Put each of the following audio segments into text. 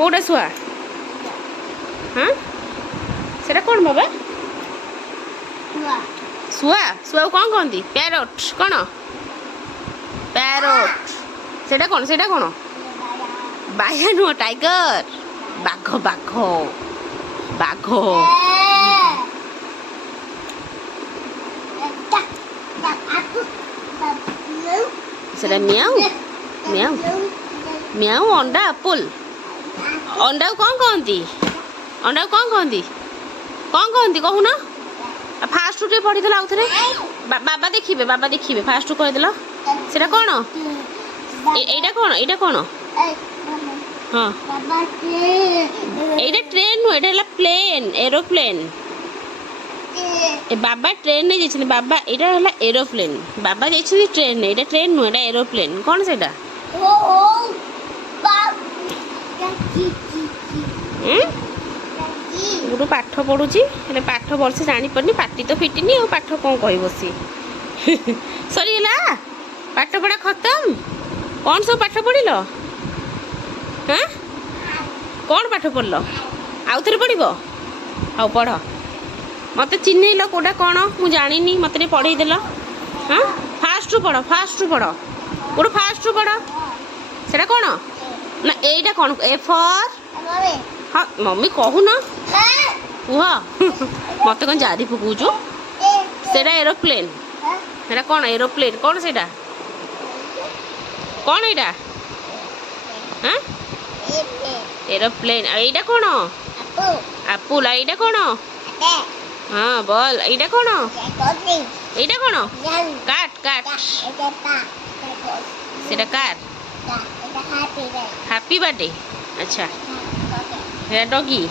କୋଉଟା ଶୁଆ? ହଁ ସେଟା କ'ଣ ବାବା? ଶୁଆ ଶୁଆକୁ କ'ଣ କହନ୍ତି? ପ୍ୟାରଟ୍। କ'ଣ ପ୍ୟାରଟ୍? ସେଇଟା କ'ଣ? ସେଇଟା କ'ଣ? ବାଘ ନୁହଁ, ଟାଇଗର। ବାଘ ବାଘ ବାଘ। ସେଟା ମିଆଉ ମିଆଉ ମିଆଉ। ଅଣ୍ଡା ଆପଲ୍। ଅଣ୍ଡାକୁ କ'ଣ କହନ୍ତି? ଅଣ୍ଡାକୁ କ'ଣ କହନ୍ତି? କ'ଣ କହନ୍ତି କହୁନ? ଫାଷ୍ଟରୁ ଟିକେ ପଢ଼ିଦେଲ ଆଉ ଥରେ। ବାବା ଦେଖିବେ, ବାବା ଦେଖିବେ। ଫାଷ୍ଟରୁ କହିଦେଲ ସେଟା କ'ଣ? ଏଇଟା କ'ଣ? ଏଇଟା କ'ଣ? ହଁ ଏଇଟା ଟ୍ରେନ୍ ନୁହଁ, ଏଇଟା ହେଲା ପ୍ଲେନ୍, ଏରୋପ୍ଲେନ୍। ବାବା ଟ୍ରେନ୍ରେ ଯାଇଛନ୍ତି। ବାବା ଏଇଟା ହେଲା ଏରୋପ୍ଲେନ୍। ବାବା ଯାଇଛନ୍ତି ଟ୍ରେନ୍ରେ। ଏଇଟା ଟ୍ରେନ୍ ନୁହଁ, ଏଇଟା ଏରୋପ୍ଲେନ୍। କ'ଣ ସେଇଟା? ଗୋଟେ ପାଠ ପଢ଼ୁଛି, ହେଲେ ପାଠ ଭଲସେ ଜାଣିପାରୁନି। ପାଟି ତ ଫିଟିନି ଆଉ ପାଠ କ'ଣ କହିବ ସିଏ। ସରିଗଲା ପାଠ ପଢ଼ା ଖତମ। କ'ଣ ସବୁ ପାଠ ପଢ଼ିଲ? ହଁ କ'ଣ ପାଠ ପଢ଼ିଲ? ଆଉ ଥରେ ପଢ଼ିବ? ହଉ ପଢ଼। ମୋତେ ଚିହ୍ନେଇଲ କେଉଁଟା କ'ଣ? ମୁଁ ଜାଣିନି, ମୋତେ ଟିକେ ପଢ଼େଇଦେଲ। ହଁ ଫାଷ୍ଟରୁ ପଢ଼, ଫାଷ୍ଟରୁ ପଢ଼। ଗୋଟେ ଫାଷ୍ଟରୁ ପଢ଼। ସେଇଟା କ'ଣ? ନା ଏଇଟା କ'ଣ? ଏ ଫର୍? ହଁ ମମି କହୁନ, କୁହ। ମୋତେ କ'ଣ ଜାରି ପକଉଛୁ? ସେଇଟା ଏରୋପ୍ଲେନ୍। ସେଇଟା କ'ଣ? ଏରୋପ୍ଲେନ୍। କ'ଣ ସେଇଟା? କ'ଣ ଏଇଟା? ହଁ ଏରୋପ୍ଲେନ୍। ଆଉ ଏଇଟା କ'ଣ? ଆପୁଲ୍। ଆଉ ଏଇଟା କ'ଣ? ହଁ ବଲ୍। ଏଇଟା କ'ଣ? ଏଇଟା କ'ଣ? କାଟ୍। କାଟ୍ ସେଇଟା କାର୍। Happy birthday. ଆଚ୍ଛା ସେଇଟା ଡଗି।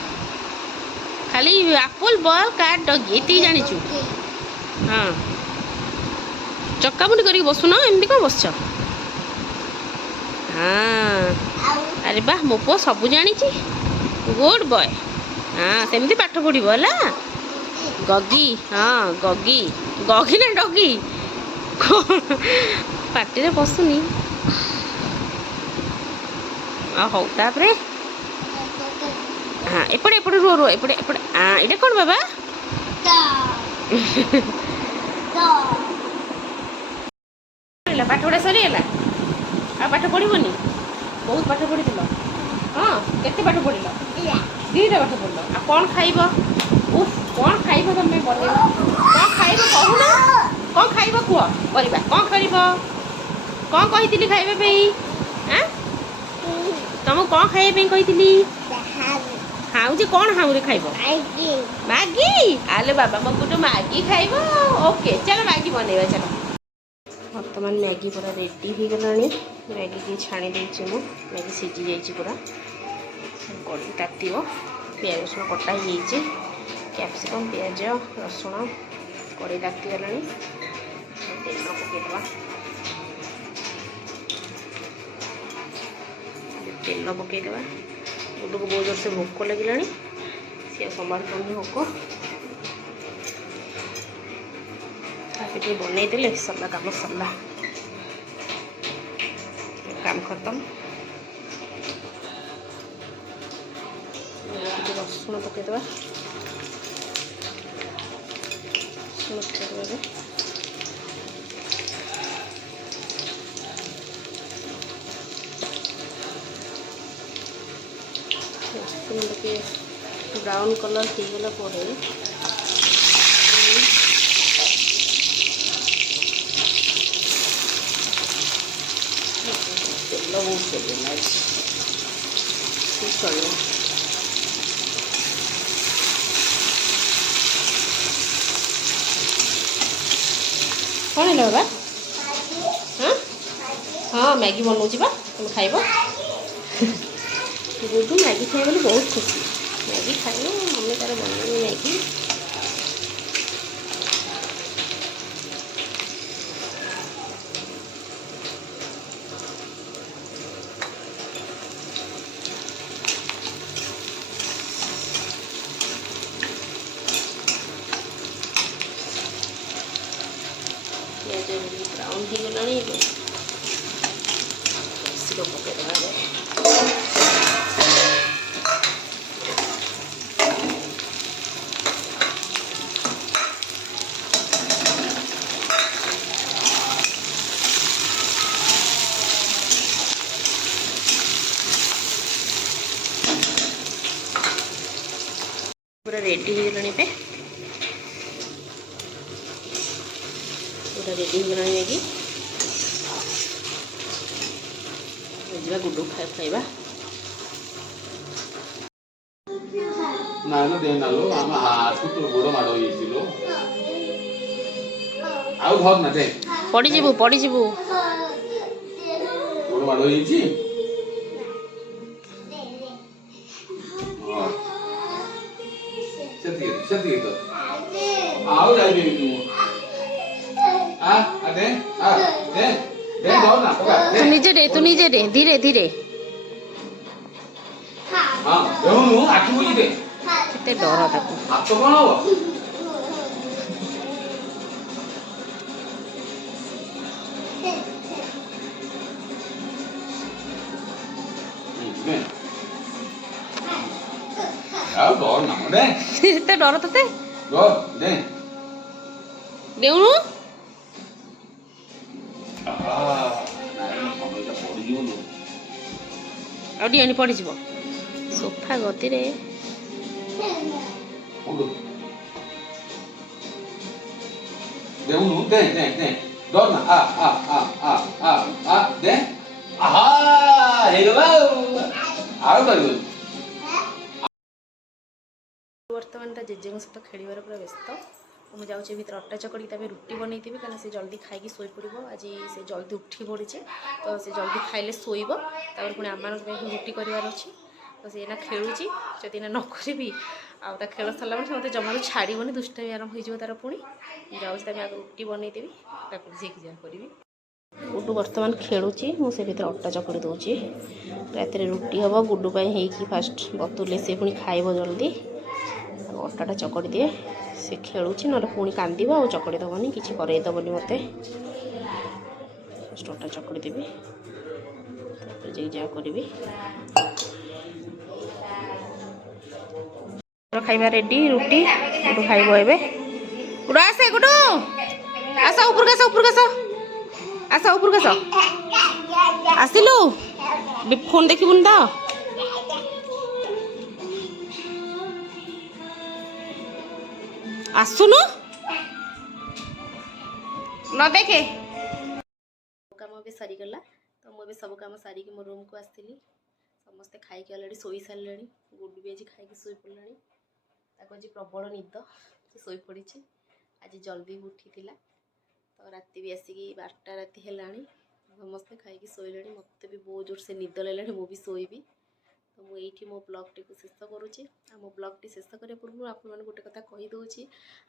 ଖାଲି ଆପୁଲ୍, ବଲ୍, କାଟ୍, ଡଗି ଏତିକି ଜାଣିଛୁ? ହଁ ଚକାମୁଣ୍ଡି କରିକି ବସୁନ, ଏମିତି କ'ଣ ବସିଛ? ହଁ ଆରେ ବାଃ, ମୋ ପୁଅ ସବୁ ଜାଣିଛି। Good boy. ହଁ ସେମିତି ପାଠ ପଢ଼ିବ ହେଲା। ଗଗି। ହଁ ଗଗି। ଗଗି ନା ଡଗି? ପାଟିରେ ପଶୁନି। ହଉ ତାପରେ ହଁ ଏପଟେ ଏପଟେ ରୁହ ରୁହ, ଏପଟେ ଏପଟେ। ଏଇଟା କ'ଣ ବାବା? ପାଠ ପଢ଼ା ସରିଗଲା? ଆଉ ପାଠ ପଢ଼ିବନି? ବହୁତ ପାଠ ପଢ଼ିଥିଲ। ହଁ କେତେ ପାଠ ପଢ଼ିଲ? 2ଟା ପାଠ ପଢ଼ିଲ। ଆଉ କ'ଣ ଖାଇବ? କ'ଣ ଖାଇବ ତମେ ବନେଇବ? କ'ଣ ଖାଇବ କହୁନ? କ'ଣ ଖାଇବ କୁହ? କରିବା କ'ଣ କରିବ? କ'ଣ କହିଥିଲି ଖାଇବା ପାଇଁ? ତମକୁ କ'ଣ ଖାଇବା ପାଇଁ କହିଥିଲି? ହାଉ ଯେ କ'ଣ ହାଉରେ ଖାଇବ? ମ୍ୟାଗି। ଆଲେ ବାବା ମୋ ଗୋଟେ ମ୍ୟାଗି ଖାଇବ। ଓକେ ଚାଲ ମ୍ୟାଗି ବନେଇବା ଚାଲ। ବର୍ତ୍ତମାନ ମ୍ୟାଗି ପୁରା ରେଡ଼ି ହେଇଗଲାଣି। ମ୍ୟାଗିକି ଛାଣି ଦେଇଛି ମୁଁ। ମ୍ୟାଗି ସିଝି ଯାଇଛି ପୁରା। କଡ଼େଇ ତାତିବ। ପିଆଜ ରସୁଣ କଟା ହେଇଯାଇଛି। କ୍ୟାପ୍ସିକମ୍, ପିଆଜ, ରସୁଣ। କଡ଼େଇ ତାତିଗଲାଣି। ତେଲ ପକାଇଦେବା। ତେଲ ପକାଇଦେବା। ଗୁଡ଼କୁ ବହୁତ ଜୋରସେ ଭୋକ ଲାଗିଲାଣି। ସିଏ ସମ୍ଭାଳି ପାରୁନି ଭୋକ। ଟିକେ ବନେଇଦେଲେ ସରିଲା, କାମ ସରିଲା, କାମ ଖତମ। ଟିକେ ରସୁଣ ପକାଇଦେବା। ରସୁଣ ପକାଇଦେବା ଏବେ। ରସୁଣ ଟିକେ ବ୍ରାଉନ୍ କଲର୍ ହେଇଗଲା ପରେ ତେଲ ବହୁତ ଦେଲା ଚଳିବ। କ'ଣ ହେଲା ବାବା? ହଁ ହଁ ମ୍ୟାଗି ବନଉଛି ବା, ତୁମେ ଖାଇବ। ଗୁଡ଼ୁ ମ୍ୟାଗି ଖାଇବ ବୋଲି ବହୁତ ଖୁସି। ମ୍ୟାଗି ଖାଇବ, ମମି ତାର ବନେଇବ ମ୍ୟାଗି। ପିଆଜ ବ୍ରାଉନ୍ ହେଇଗଲାଣି। କ୍ୟାପ୍ସିକମ୍ ପକାଇଦେବା। पूरा रेडी हो गलानी पे पूरा रेडी हो गलानी मैगी जा गुड्डू खाइबा नालो दे नालो आम हाथ तो गोड़ माड़ होइसिलो आउ घर ना दे पड़ी जीवु गोड़ माड़ होइछि सेति तो आउ जाबी आ दे जाओ ना तू नीचे दे धीरे धीरे हां देउनु आखि बुझी दे केते डर ताको हाथ तो कोन हो आ डर ना दे केते डर तते डर दे देउनु आनी पड़ी जीव सोफा गति रे देउनु दे डर ना आ दे आहा हे गला आउ करियो बर्तमान ता जेजे सहित खेलिबार पूरा व्यस्त मुझे जाऊँगी भर अटा चकड़ी तमें रुटी बनई थी कहीं से जल्दी खाई शोई पड़ आज से जल्दी उठी पड़ी तो से जल्दी खाइले शोब पुणी आम रुटी करार अच्छी तो सी खेलुची जदि न करी आ खेल सरला मत जमा छाड़बनी दुष्टामी आरंभ हो तार पुणी जाऊँगी आगे रुटी बनई देवी झीक जा करी गुड्डू बर्तमान खेलुची मुझे भर अटा चकड़ी दूसरी रात रुटी हम गुड्डू हो फास्ट बतुले सी पुणी खाइब जल्दी अटाटा चकड़ी दिए से खेलुची ना पुणी कांद आ चकड़ी दबनी कि करदबनी मत फस्ट अटा चकड़ी देवी जा करी खाइबा रेडी रुटी गुड्डू खाइब ए गुड्डू आसे गुड्डू आस ऊपर आस ऊपर आस ऊपर आस आसिलु फोन देखबुन तो आसुनु न देखे काम भी सरीगला तो मुझे सब कम सारिकी मो रूम को आसती समस्ते खाई अलरेडी शोई सारे गुड्डू भी आज खाई शोई पड़ा आज प्रबल निद से शोई पड़ी आज जल्दी उठी तो राति भी आसिक 12टा राति है समस्ते खाई शोले मत भी बहुत जोर से निद लगे मुझे शोबी तो मुझे मो ब्लॉग टी शेष करुँची मो ब्लॉग टी शेष करने पूर्व आपने गोटे कथा कहीदे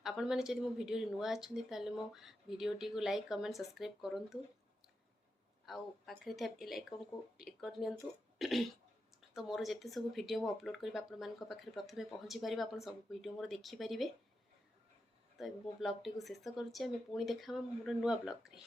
आपण मैंने जब मो भिडियो नुआ अच्छा मो भिडियोटी को लाइक कमेंट सब्सक्राइब करूँ आउ पाखे बेल आइकन को क्लिक कर नियंतु तो मोर जिते सब भिडियो मुझे अपलोड करी पाखे प्रथम पहुँची पारे आप सब भिडियो मोर देखिपारे तो मो ब्लॉग टी शेष करुँची पुणी देखा मोर नुआ ब्लॉग रे।